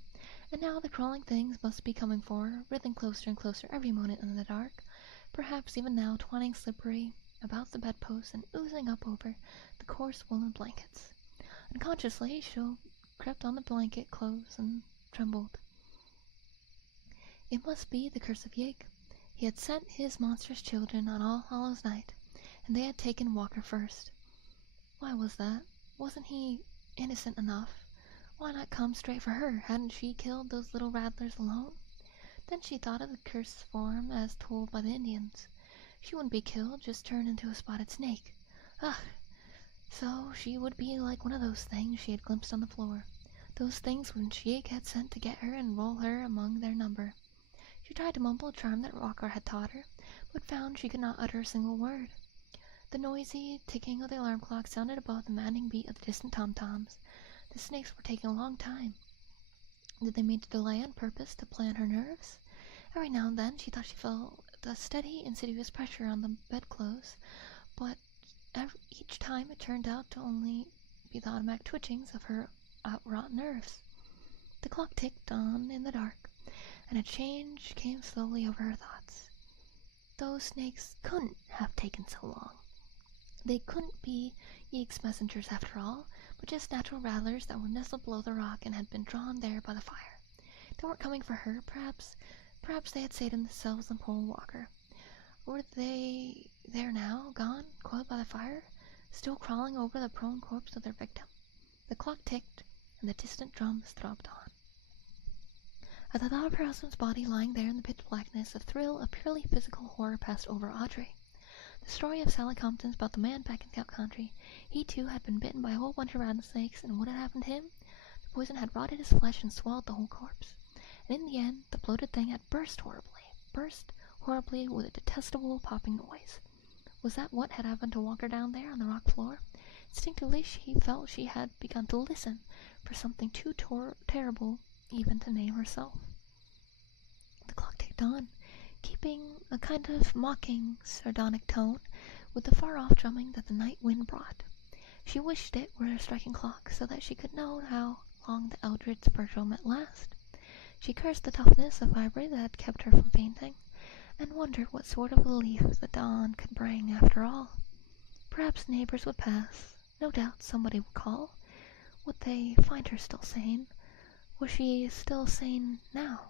And now the crawling things must be coming for her, writhing closer and closer every moment in the dark, perhaps even now twining slippery about the bedpost and oozing up over the coarse woolen blankets. Unconsciously, she crept on the blanket clothes and trembled. It must be the curse of Yig. He had sent his monstrous children on All Hallows Night, and they had taken Walker first. Why was that? Wasn't he innocent enough? Why not come straight for her? Hadn't she killed those little rattlers alone? Then she thought of the curse form as told by the Indians. She wouldn't be killed, just turned into a spotted snake. Ugh! So she would be like one of those things she had glimpsed on the floor. Those things which Yig had sent to get her and roll her among their number. She tried to mumble a charm that Walker had taught her, but found she could not utter a single word. The noisy ticking of the alarm clock sounded above the maddening beat of the distant tom-toms. The snakes were taking a long time. Did they mean to delay on purpose to play on her nerves? Every now and then she thought she felt a steady, insidious pressure on the bedclothes, but each time it turned out to only be the automatic twitchings of her outwrought nerves. The clock ticked on in the dark, and a change came slowly over her thoughts. Those snakes couldn't have taken so long. They couldn't be Yig's messengers after all, but just natural rattlers that were nestled below the rock and had been drawn there by the fire. They weren't coming for her, perhaps they had sated themselves on Paul Walker. Were they there now, gone, coiled by the fire, still crawling over the prone corpse of their victim? The clock ticked, and the distant drums throbbed on. At the thought of her husband's body lying there in the pitch blackness, a thrill of purely physical horror passed over Audrey. The story of Sally Compton's about the man back in Cow Country. He, too, had been bitten by a whole bunch of rattlesnakes, and what had happened to him? The poison had rotted his flesh and swallowed the whole corpse. And in the end, the bloated thing had burst horribly with a detestable popping noise. Was that what had happened to Walker down there on the rock floor? Instinctively she felt she had begun to listen for something too terrible even to name herself. The clock ticked on, keeping a kind of mocking, sardonic tone with the far-off drumming that the night wind brought. She wished it were a striking clock so that she could know how long the eldritch virgil might last. She cursed the toughness of ivory that had kept her from fainting, and wondered what sort of relief the dawn could bring after all. Perhaps neighbors would pass. No doubt somebody would call. Would they find her still sane? Was she still sane now?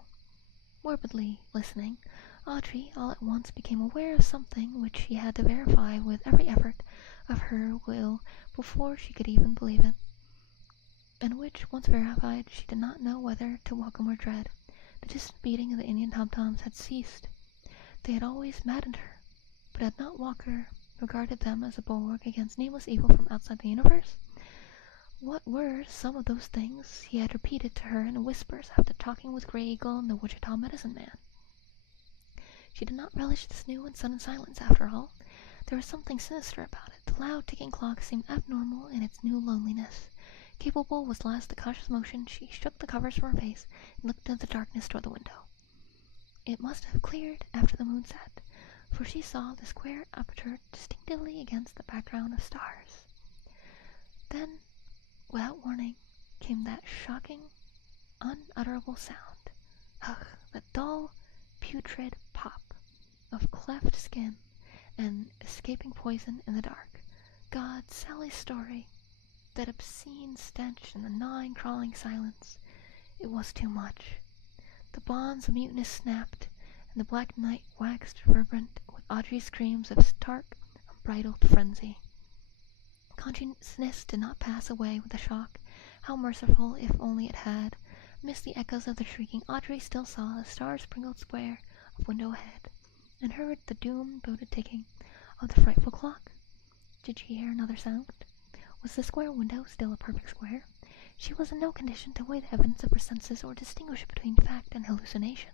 Morbidly listening, Audrey all at once became aware of something which she had to verify with every effort of her will before she could even believe it, and which, once verified, she did not know whether to welcome or dread. The distant beating of the Indian tom-toms had ceased. They had always maddened her, but had not Walker regarded them as a bulwark against nameless evil from outside the universe? What were some of those things he had repeated to her in whispers after talking with Grey Eagle and the Wichita medicine man? She did not relish this new and sudden silence, after all. There was something sinister about it. The loud ticking clock seemed abnormal in its new loneliness. Capable was last the cautious motion, she shook the covers from her face and looked into the darkness toward the window. It must have cleared after the moon set, for she saw the square aperture distinctly against the background of stars. Then, without warning, came that shocking, unutterable sound. Ugh, that dull, putrid pop of cleft skin and escaping poison in the dark. God, Sally's story. That obscene stench and the gnawing, crawling silence. It was too much. The bonds of muteness snapped, and the black night waxed fervent with Audrey's screams of stark, unbridled frenzy. Consciousness did not pass away with the shock. How merciful, if only it had. Amidst the echoes of the shrieking, Audrey still saw the star-sprinkled square of window ahead, and heard the doom-boded ticking of the frightful clock. Did she hear another sound? Was the square window still a perfect square? She was in no condition to weigh the evidence of her senses or distinguish between fact and hallucination.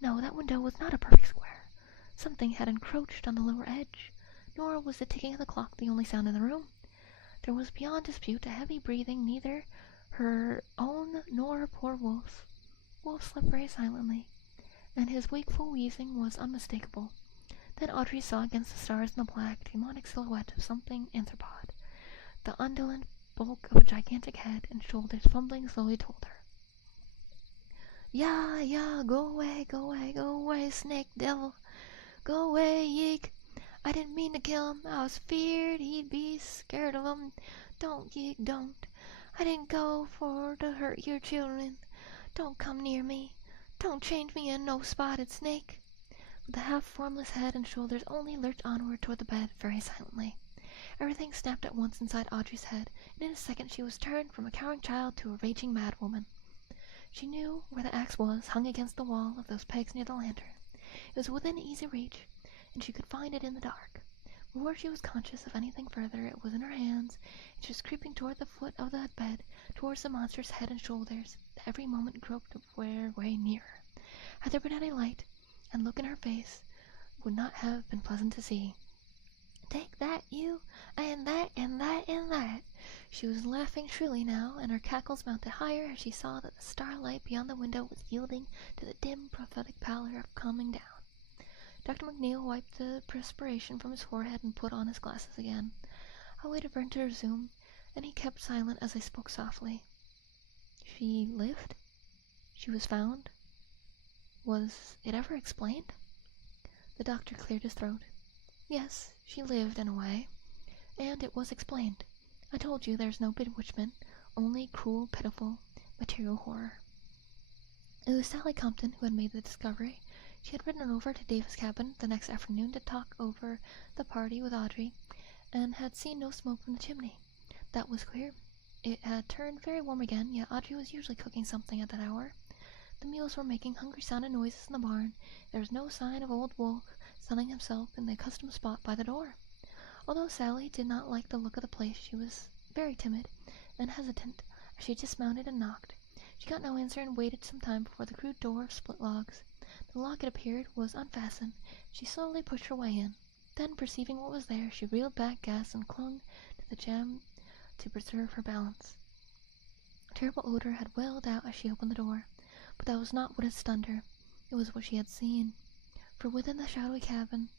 No, that window was not a perfect square. Something had encroached on the lower edge, nor was the ticking of the clock the only sound in the room. There was beyond dispute a heavy breathing, neither her own nor poor Wolf's. Wolf slept very silently, and his wakeful wheezing was unmistakable. Then Audrey saw against the stars in the black, demonic silhouette of something anthropod. The undulant bulk of a gigantic head and shoulders fumbling slowly toward her. "Ya, go away, snake devil. Go away, yeek. I didn't mean to kill him. I was feared he'd be scared of 'em. Don't, yeek, don't. I didn't go for to hurt your children. Don't come near me. Don't change me in no spotted snake." But the half-formless head and shoulders only lurched onward toward the bed very silently. Everything snapped at once inside Audrey's head, and in a second she was turned from a cowering child to a raging madwoman. She knew where the axe was, hung against the wall of those pegs near the lantern. It was within easy reach, and she could find it in the dark. Before she was conscious of anything further, it was in her hands, and she was creeping toward the foot of the bed, towards the monster's head and shoulders, that every moment groped way nearer. Had there been any light, and look in her face would not have been pleasant to see. "Take that, you, and that, and that, and that." She was laughing shrilly now, and her cackles mounted higher as she saw that the starlight beyond the window was yielding to the dim, prophetic pallor of coming down. Dr. McNeil wiped the perspiration from his forehead and put on his glasses again. I waited for him to resume, and he kept silent as I spoke softly. "She lived? She was found? Was it ever explained?" The doctor cleared his throat. "Yes, she lived in a way, and it was explained. I told you there's no bewitchment, only cruel, pitiful, material horror." It was Sally Compton who had made the discovery. She had ridden over to Davis' cabin the next afternoon to talk over the party with Audrey, and had seen no smoke from the chimney. That was queer. It had turned very warm again, yet Audrey was usually cooking something at that hour. The mules were making hungry-sounding noises in the barn. There was no sign of old Wolf sunning himself in the accustomed spot by the door. Although Sally did not like the look of the place, she was very timid and hesitant as she dismounted and knocked. She got no answer and waited some time before the crude door of split logs. The lock, it appeared, was unfastened. She slowly pushed her way in. Then, perceiving what was there, she reeled back, gasped, and clung to the jamb to preserve her balance. A terrible odor had wailed out as she opened the door, but that was not what had stunned her. It was what she had seen. For within the shadowy cabin,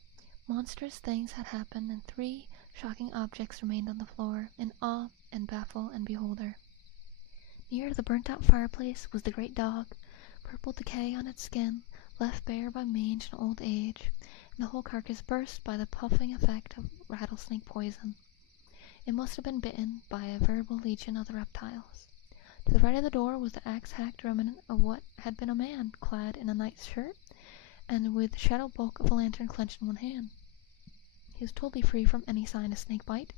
monstrous things had happened, and 3 shocking objects remained on the floor, in awe and baffle and beholder. Near the burnt-out fireplace was the great dog, purple decay on its skin, left bare by mange and old age, and the whole carcass burst by the puffing effect of rattlesnake poison. It must have been bitten by a veritable legion of the reptiles. To To the right of the door was the axe-hacked remnant of what had been a man, clad in a knight's shirt, and with the shadow bulk of a lantern clenched in one hand. He was totally free from any sign of snake bite.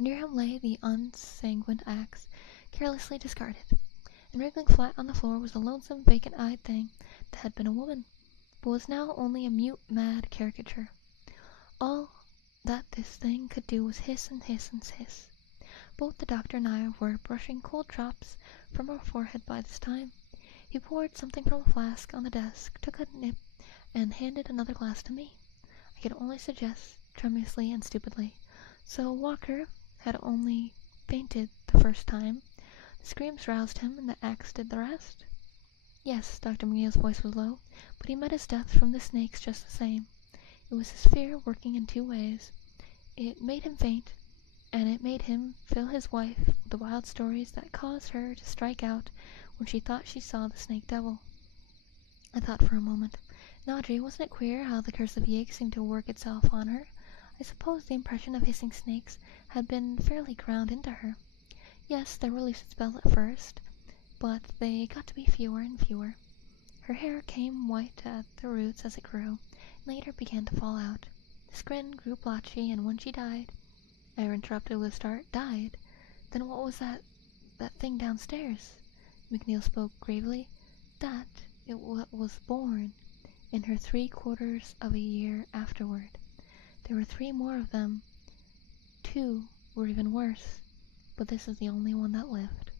Near him lay the unsanguined axe, carelessly discarded, and wriggling flat on the floor was the lonesome, vacant-eyed thing that had been a woman, but was now only a mute, mad caricature. All that this thing could do was hiss and hiss and hiss. Both the doctor and I were brushing cold drops from our forehead by this time. He poured something from a flask on the desk, took a nip, and handed another glass to me. I could only suggest, tremulously and stupidly, "So Walker had only fainted the first time. The screams roused him, and the axe did the rest?" "Yes," Dr. McNeil's voice was low, "but he met his death from the snakes just the same. It was his fear working in two ways. It made him faint, and it made him fill his wife with the wild stories that caused her to strike out when she thought she saw the snake devil." I thought for a moment. And Audrey, wasn't it queer how the curse of Yig seemed to work itself on her? I suppose the impression of hissing snakes had been fairly ground into her. Yes, there were lucid spells at first, but they got to be fewer and fewer. Her hair came white at the roots as it grew, and later began to fall out. The skin grew blotchy, and when she died— I interrupted with a start. "Died? Then what was that thing downstairs?" McNeil spoke gravely. "That it was born in her 3/4 of a year afterward. There were 3 more of them. 2 were even worse, but this is the only one that lived."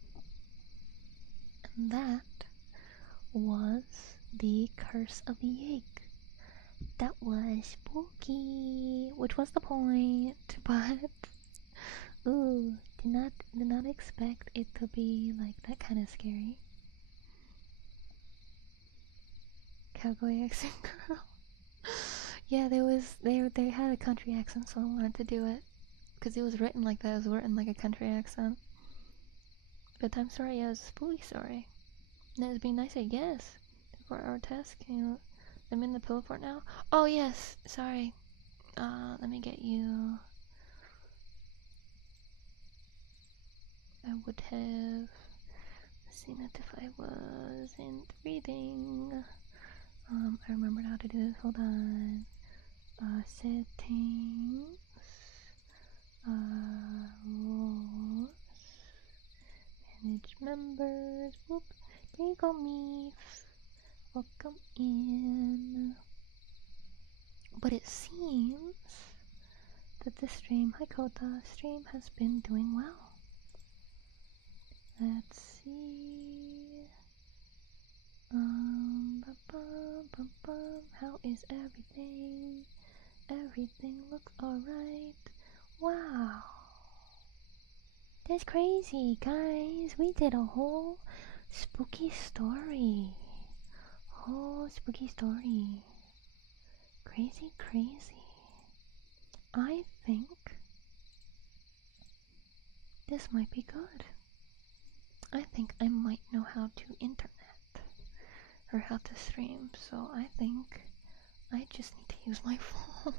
And that was the curse of Yig. That was spooky, which was the point, but ooh, did not expect it to be like that kind of scary. Cowboy accent girl. Yeah, they had a country accent, so I wanted to do it because it was written like that. It was written like a country accent. Bedtime story, yeah, it's a spooky story. And it was being nice, I guess. For our test, can you let me in the pillow fort now? Oh yes, sorry. Let me get you. I would have seen it if I wasn't reading. I remembered how to do this. Hold on. Settings. Rules. Manage members. Whoop. There you go, me. Welcome in. But it seems that the stream, hi Kota, stream has been doing well. Let's see. How is everything? Everything looks alright. Wow. That's crazy, guys. We did a whole spooky story. Crazy, crazy. I think this might be good. I think I might know how to internet or how to stream, so I think I just need to use my phone.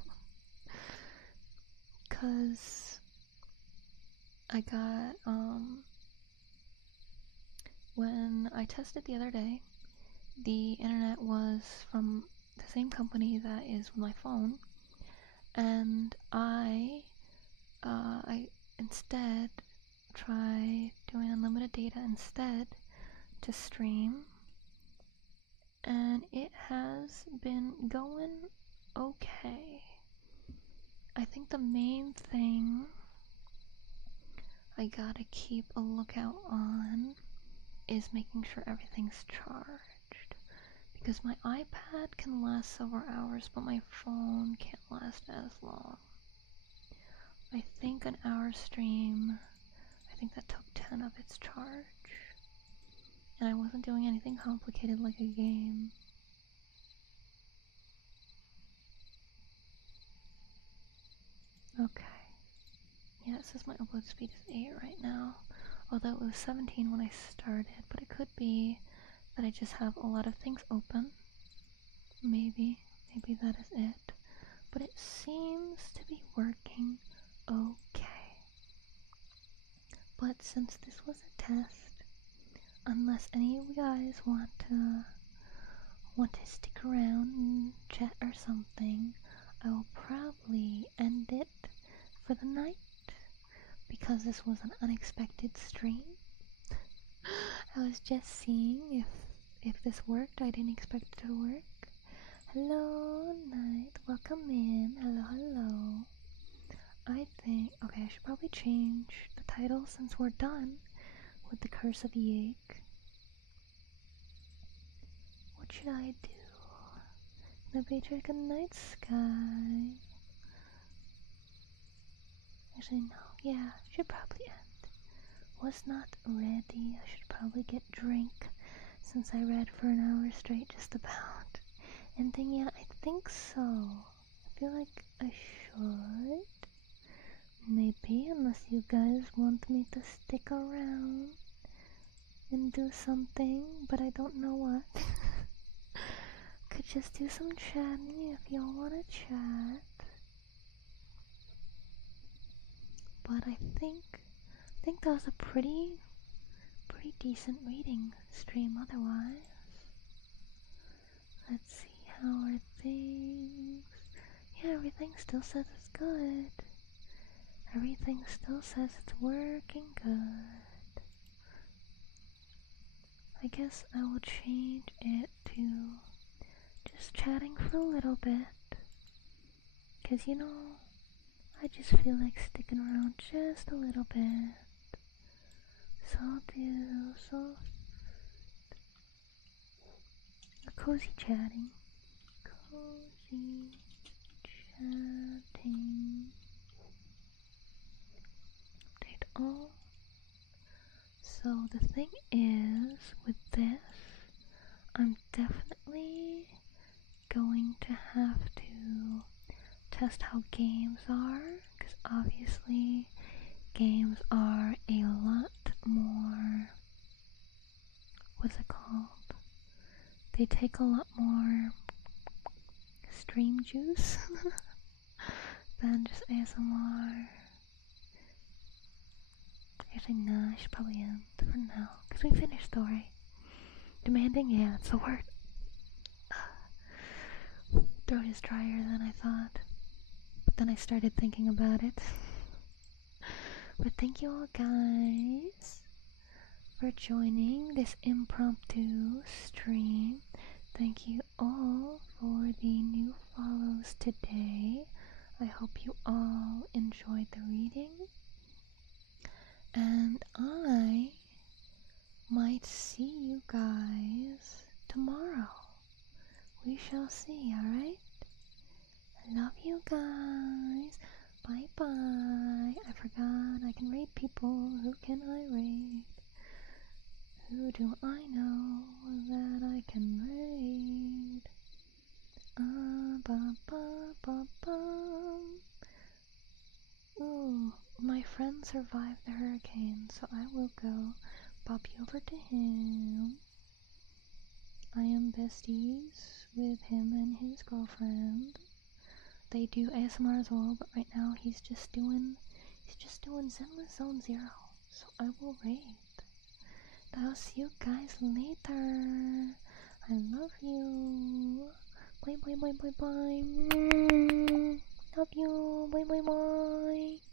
Cause I got, when I tested the other day, the internet was from the same company that is with my phone, and I instead tried doing unlimited data instead to stream, and it has been going okay. I think the main thing I gotta keep a lookout on is making sure everything's charged, because my iPad can last several hours, but my phone can't last as long. I think an hour stream, I think that took 10 of its charge, and I wasn't doing anything complicated like a game. Okay. Yeah, it says my upload speed is 8 right now, although it was 17 when I started, but it could be that I just have a lot of things open. Maybe that is it. But it seems to be working okay. But since this was a test, unless any of you guys want to stick around and chat or something, I will probably end it for the night because this was an unexpected stream. I was just seeing if this worked. I didn't expect it to work. Hello, night. Welcome in. Hello, hello. I think, okay, I should probably change the title since we're done with the Curse of Yake. What should I do? The Beatrice Night Sky. Actually, no. Yeah, should probably end. Was not ready. I should probably get drink since I read for an hour straight just about. And then, yeah, I think so. I feel like I should. Maybe, unless you guys want me to stick around and do something, but I don't know what. Could just do some chatting if y'all wanna chat. But I think that was a pretty decent reading stream otherwise. Let's see, how are things? Yeah, everything still says it's good. Everything still says it's working good. I guess I will change it to just chatting for a little bit. 'Cause you know, I just feel like sticking around just a little bit. So I'll do a cozy chatting. Cozy chatting. Update all. So the thing is, with this, I'm definitely going to have to test how games are, because obviously games are a lot more, what's it called? They take a lot more stream juice than just ASMR. Actually, no, I should probably end for now, because we finished though, right? Demanding? Yeah, that's the word. Throat is drier than I thought, but then I started thinking about it. But thank you all guys for joining this impromptu stream. Thank you all for the new follows today. I hope you all enjoyed the reading. And I might see you guys tomorrow. We shall see, alright? I love you guys. Bye bye. I forgot I can rate people. Who can I rate? Who do I know that I can rate? Ba ba ba ba. Ooh, my friend survived the hurricane, so I will go pop you over to him. I am besties with him and his girlfriend. They do ASMR as well, but right now he's just doing Zenless Zone Zero. So I will rate. I'll see you guys later. I love you. Bye bye bye bye bye. Love you. Bye bye bye.